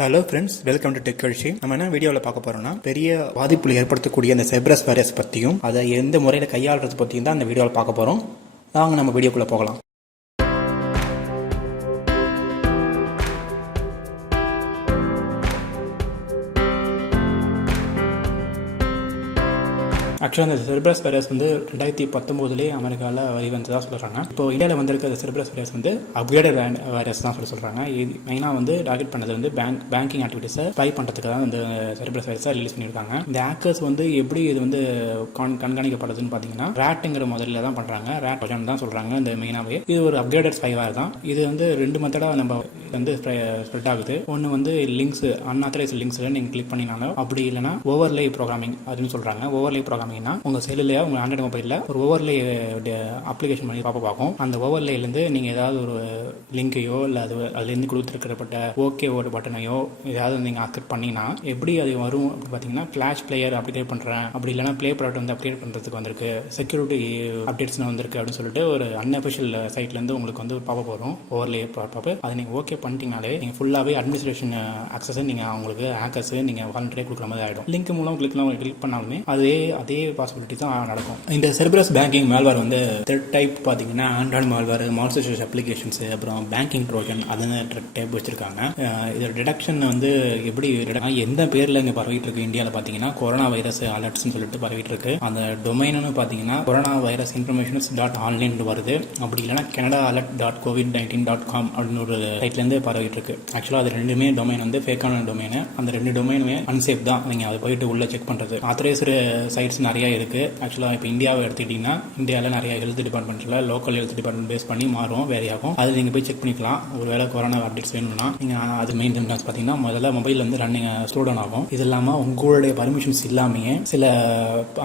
Hello friends, welcome to tech கழிச்சி. நம்ம என்ன வீடியோவில் பார்க்க போறோம்னா, பெரிய பாதிப்புகளை ஏற்படுத்தக்கூடிய அந்த செர்பரஸ் வைரஸ் பற்றியும் அதை எந்த முறையில் கையாளுறது பற்றியும் தான் அந்த வீடியோவில் பார்க்க போகிறோம். வாங்க நம்ம வீடியோக்குள்ளே போகலாம். ஆக்சுவலாக அந்த செர்பரஸ் வைரஸ் வந்து 2019 அமெரிக்காவில் வெளிவந்ததாக சொல்கிறாங்க. இப்போ இந்தியாவில் வந்திருக்க அந்த செர்பரஸ் வைரஸ் வந்து அப்கிரேடட் வைரஸ் தான் சொல்கிறாங்க. இது மெயினாக வந்து டார்கெட் பண்ணது வந்து பேங்கிங் ஆக்டிவிட்டீஸை ஸ்பை பண்ணுறதுக்கு தான் இந்த செர்பரஸ் வைரஸை ரிலீஸ் பண்ணியிருக்காங்க. இந்த ஹேக்கர்ஸ் வந்து எப்படி இது வந்து கண்காணிக்கப்படுதுன்னு பார்த்தீங்கன்னா, ரேட்டுங்கிற முதல்ல தான் பண்ணுறாங்க. ரேட் தான் சொல்கிறாங்க. இந்த மெயினாகவே இது ஒரு அப்கிரேடட் ஸ்பைவேர் தான். இது வந்து ரெண்டு மெத்தடாக நம்ம வந்து ஸ்ப்ரெட் ஆகுது. ஒன்று வந்து லிங்க்ஸ், அன்ஆத்தரைஸ்ட் லிங்க்ஸில் நீங்கள் கிளிக் பண்ணினாலும், அப்படி இல்லைனா ஓவர்லே ப்ரோக்ராமிங் அப்படின்னு சொல்கிறாங்க. ஓவர்லே ப்ரோக்ராமிங் உங்க செல்லுலயா உங்க ஆண்ட்ராய்டு மொபைல்ல ஒரு ஓவர்லே அப்ளிகேஷன் பண்ணி பார்க்கும். அந்த ஓவர்லேருந்து நீங்க ஏதாவது ஒரு லிங்கையோ இல்லை அதுலேருந்து கொடுத்துருக்கப்பட்ட ஓகே ஒரு பட்டனையோ ஏதாவது நீங்கள் அக்செப்ட் பண்ணினா எப்படி அது வரும் அப்படின்னு பார்த்தீங்கன்னா, ஃபிளாஷ் பிளேயர் அப்டேட் பண்ணுறேன், அப்படி இல்லைனா ப்ளே ப்ராடக்ட் வந்து அப்டேட் பண்ணுறதுக்கு வந்திருக்கு, செக்யூரிட்டி அப்டேட்ஸ் வந்திருக்கு அப்படின்னு சொல்லிட்டு ஒரு அன்அஃபிஷியல் சைட்லேருந்து உங்களுக்கு வந்து பாப்பப் வரும். ஓவர்லே பாப்பப் அதை நீங்கள் ஓகே பண்ணிட்டீங்கனாலே நீங்கள் ஃபுல்லாகவே அட்மினிஸ்ட்ரேஷன் அக்சஸ் நீங்கள் அவங்களுக்கு ஹேக்கர்ஸ் நீங்கள் வாலண்டரியாக கொடுக்குற மாதிரி ஆகிடும். லிங்க் மூலம் கிளிக் பண்ணாலுமே அதே பாசிபிலிட்டி தான் நடக்கும். இந்த செர்பரஸ் பேங்கிங் மேல்வேர் வந்து த்ரெட் டைப் பார்த்தீங்கன்னா, ஆண்ட்ராய்டு மேல்வேர், மால்சியஸ் அப்ளிகேஷன்ஸ், அப்புறம் பேங்கிங் ட்ரோஜன் அதனால த்ரெட் டைப் வச்சிருக்காங்க. இதோட டிடெக்ஷன் வந்து எப்படி எந்த பேரில் இங்கே பரவிட்டு இருக்கு இந்தியாவில் பார்த்தீங்கன்னா, கொரோனா வைரஸ் அலர்ட்ஸ்னு சொல்லிட்டு பரவிட்டு இருக்கு. அந்த டொமைன்னு பார்த்தீங்கன்னா கொரோனா வைரஸ் இன்ஃபர்மேஷன்ஸ் .ஆன்லைன் வருது. அப்படி இல்லைனா கனடா அலர்ட் .covid19.com அப்படின்னு ஒரு சைட்லேருந்து பரவிட்டு இருக்கு. ஆக்சுவலாக அது ரெண்டுமே டொமைன் வந்து ஃபேக்கான டொமைனு. அந்த ரெண்டு டொமைனுமே அன்சேஃப் தான். நீங்கள் அதை போயிட்டு உள்ள செக் பண்ணுறது. ஆத்தரைஸ்டு சைட்ஸ் நிறைய இருக்கு. ஆக்சுவலாக இப்போ இந்தியாவை எடுத்துக்கிட்டிங்கன்னா, இந்தியாவில் நிறைய ஹெல்த் டிபார்ட்மெண்ட்டில் லோக்கல் ஹெல்த் டிபார்ட்மெண்ட் பேஸ் பண்ணி மாறும், வேரி ஆகும். அது நீங்கள் போய் செக் பண்ணிக்கலாம். ஒரு வேளை கொரோனா அப்டேட்ஸ் வேணும்னா நீங்கள் அது மெயின் சிம்டம்ஸ் பார்த்தீங்கன்னா, முதல்ல மொபைல் வந்து ரன்னிங் ஸ்லோ டவுன் ஆகும். இது இல்லாமல் உங்களுடைய பர்மிஷன்ஸ் இல்லாமையே சில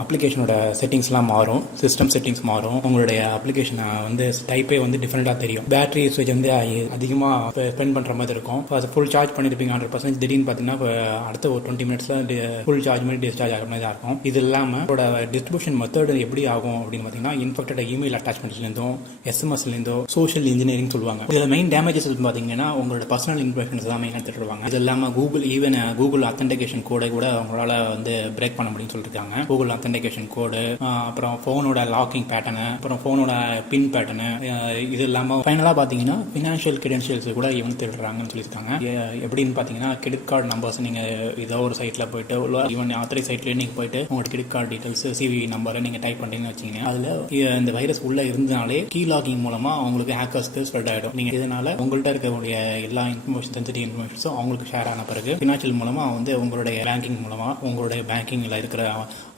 அப்ளிகேஷனோட செட்டிங்ஸ்லாம் மாறும், சிஸ்டம் செட்டிங்ஸ் மாறும். உங்களுடைய அப்ளிகேஷனை வந்து டைப்பே வந்து டிஃப்ரெண்டாக தெரியும். பேட்டரி யூசேஜ் வந்து அதிகமாக ஸ்பெண்ட் பண்ணுற மாதிரி இருக்கும். அது ஃபுல் சார்ஜ் பண்ணியிருப்பீங்க 100%, திடீர்னு பார்த்தீங்கன்னா அடுத்த ஒரு 20 மினிட்ஸில் ஃபுல் சார்ஜ் பண்ணி டிஸ்சார்ஜ் ஆகிற மாதிரி தான் இருக்கும். இது இல்லாமல் டிஸ்ட்ரிபியூஷன் மெத்தட் எப்படி ஆகும் அப்படின்னு பார்த்தீங்கன்னா, இன்ஃபெக்டட் இமெயில் அட்டாச்மெண்ட்லேருந்தும் எஸ்எம்எஸ்லேருந்தோ சோஷியல் இன்ஜினியரிங் சொல்லுவாங்க. இதில் மெயின் டேமேஜஸ் பார்த்தீங்கன்னா, உங்களோட பர்சனல் இன்ஃபர்மேஷன்ஸ் தான் மெயினாக திட்டுருவாங்க. இது இல்லாமல் கூகுள் அத்தன்டிகேஷன் கோடை கூட அவங்களால வந்து பிரேக் பண்ண முடியும்னு சொல்லியிருக்காங்க. கூகுள் அத்தன்டிகேஷன் கோடு, அப்புறம் ஃபோனோட லாக்கிங் பேட்டர்னு, அப்புறம் ஃபோனோட பின் பேட்டர்னு, இது இல்லாமல் ஃபைனலாக பார்த்தீங்கன்னா ஃபினான்ஷியல் கிரெடென்ஷியல்ஸ் கூட இவங்க திட்டுறாங்கன்னு சொல்லியிருக்காங்க. எப்படின்னு பார்த்தீங்கன்னா, கிரெடிட் கார்டு நம்பர்ஸ் நீங்கள் ஏதோ ஒரு சைட்டில் போயிட்டு ஈவன் ஆத்தரை சைட்லேயே நீங்கள் போயிட்டு உங்களோட கிரெடிட் கார்டு டீட்டெயில்ஸ், சிவி நம்பரை நீங்கள் டைப் பண்ணுறீங்கன்னு வச்சிங்கன்னா, அதில் இந்த வைரஸ் உள்ளே இருந்தனாலே கீ லாகிங் மூலமாக அவங்களுக்கு ஹேக்கர்ஸ்க்கு ஸ்ப்ரெட் ஆகிடும். நீங்கள் இதனால் உங்கள்கிட்ட இருக்கக்கூடிய எல்லா இன்ஃபர்மேஷன், சென்சிட்டிவ் இன்ஃபர்மேஷன்ஸும் அவங்களுக்கு ஷேர் ஆன பிறகு ஃபினான்ஷியல் மூலமாக வந்து உங்களுடைய பேங்கிங் மூலமாக உங்களுடைய பேங்கிங்கில் இருக்கிற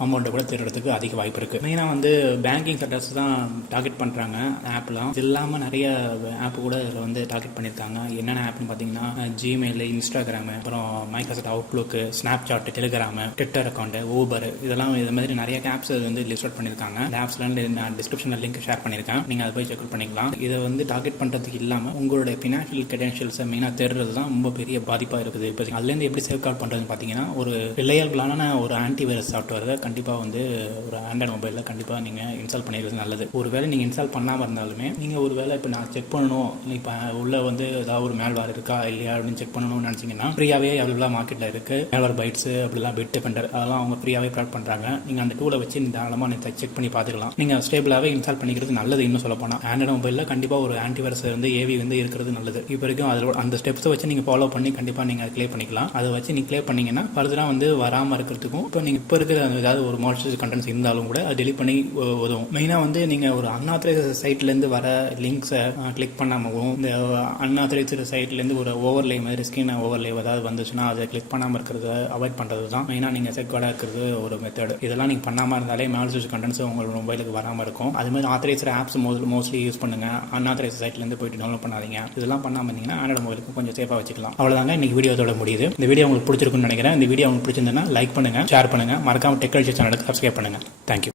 அமௌண்ட்டை கூட திருடுறதுக்கு அதிக வாய்ப்பு இருக்குது. மெயினாக வந்து பேங்கிங் செக்டர்ஸ் தான் டார்கெட் பண்ணுறாங்க ஆப்லாம். இது இல்லாமல் நிறைய ஆப் கூட இதில் வந்து டார்கெட் பண்ணியிருக்காங்க. என்னென்ன ஆப்னு பார்த்தீங்கன்னா, ஜிமெயில், இன்ஸ்டாகிராமு, அப்புறம் Microsoft outlook, Snapchat, Telegram, Twitter account, Uber, இதெல்லாம் இது மாதிரி நிறைய ஆப்ஸ் வந்து லிஸ்ட் அவுட் பண்ணியிருக்காங்க. இந்த ஆப்ஸ்லாம் நான் டிஸ்கிரிப்ஷனில் லிங்க் ஷேர் பண்ணியிருக்கேன். நீங்கள் அதை போய் செக் பண்ணிக்கலாம். இதை வந்து டார்கெட் பண்ணுறதுக்கு இல்லாமல் உங்களுடைய ஃபினான்ஷியல் கிரெடென்ஷியல்ஸை மெயினாக தேடுறது தான் ரொம்ப பெரிய பாதிப்பாக இருக்குது. இப்போ அதுலேருந்து எப்படி சேஃப் கார்ட் பண்ணுறதுன்னு பார்த்தீங்கன்னா, ஒரு ரிலையபிளான ஒரு ஆன்டி வைரஸ் சாஃப்ட்வேரை கண்டிப்பாக வந்து ஒரு ஆண்ட்ராய்டு மொபைலில் கண்டிப்பாக நீங்கள் இன்ஸ்டால் பண்ணிடுறது நல்லது. ஒரு வேளை நீங்கள் இன்ஸ்டால் பண்ணாமல் இருந்தாலுமே, நீங்கள் ஒரு வேளை இப்போ நான் செக் பண்ணணும், இப்போ உள்ள வந்து ஏதாவது ஒரு மேல்வேர் இருக்கா இல்லையா அப்படின்னு செக் பண்ணணும்னு நினச்சிங்கன்னா, ஃப்ரீயாகவே அவைலபிளாக மார்க்கெட்டில் இருக்குது. மேல்வேர் பைட்ஸ், அப்படிலாம் பிட் டிஃபெண்டர், அதெல்லாம் அவங்க ஃப்ரீயாகவே ப்ரொவைட் பண்ணுறாங்க. நீங்கள் அந்த டூலை வச்சு தாராளமாக நீங்கள் செக் பண்ணி பார்த்துக்கலாம். நீங்கள் ஸ்டேபிளாகவே இன்ஸ்டால் பண்ணிக்கிறது நல்லது. இன்னும் சொல்ல போனால் ஆண்ட்ராய்டு மொபைலில் கண்டிப்பாக ஒரு ஆன்டிவைரஸ் வந்து ஏவி வந்து இருக்கிறது நல்லது. இப்போ வரைக்கும் அதில் அந்த ஸ்டெப்ஸை வச்சு நீங்கள் ஃபாலோ பண்ணி கண்டிப்பாக நீங்கள் அதை கிளியர் பண்ணிக்கலாம். அதை வச்சு நீங்கள் கிளியர் பண்ணிங்கன்னா ஃபர்தராக வந்து வராமல் இருக்கிறதுக்கும், இப்போ நீங்கள் இப்போ இருக்கிற ஏதாவது ஒரு மால்சியஸ் கண்டென்ட்ஸ் இருந்தாலும் கூட அதை டெலிட் பண்ணி உதவும். மெயினாக வந்து நீங்கள் ஒரு அன்ஆத்தரைஸ்டு சைட்லேருந்து வர லிங்க்ஸை கிளிக் பண்ணாமவும், இந்த அன்ஆத்தரைஸ்டு சைட்லேருந்து ஒரு ஓவர்லே மாதிரி ஸ்கிரீன் ஓவர்லே ஏதாவது வந்துச்சுன்னா அதை கிளிக் பண்ணாமல் இருக்கிறத அவாய்ட் பண்ணுறது தான் மெயினாக நீங்கள் செக்யூர்டாக இருக்கிறது ஒரு மெத்தட். இதெல்லாம் நீங்கள் பண்ணாமல் இருந்தாலே மால்சியஸ் கண்டென்ட்ஸ் உங்களோட மொபைலுக்கு வராமல் இருக்கும். அது மாதிரி ஆத்தரைஸ்டு ஆப்ஸ் மோஸ்ட்லி யூஸ் பண்ணுங்க. அன்ஆத்தரைஸ்டு சைட்லேருந்து போயிட்டு டவுன்லோட் பண்ணாதீங்க. இதெல்லாம் பண்ணாமல் இருந்தீங்கன்னா ஆண்ட்ராய்டு மொபைலுக்கு கொஞ்சம் சேஃபாக வச்சுக்கலாம். அவ்வளோதாங்க இன்னைக்கு வீடியோவோட முடியுது. இந்த வீடியோ உங்களுக்கு பிடிச்சிருக்குன்னு நினைக்கிறேன். இந்த வீடியோ உங்களுக்கு பிடிச்சிருந்தா லைக் பண்ணுங்க, ஷேர் பண்ணுங்க, மறக்காம டெக் கல்ச்சர் சேனலுக்கு சப்ஸ்கிரைப் பண்ணுங்க. தேங்க்யூ.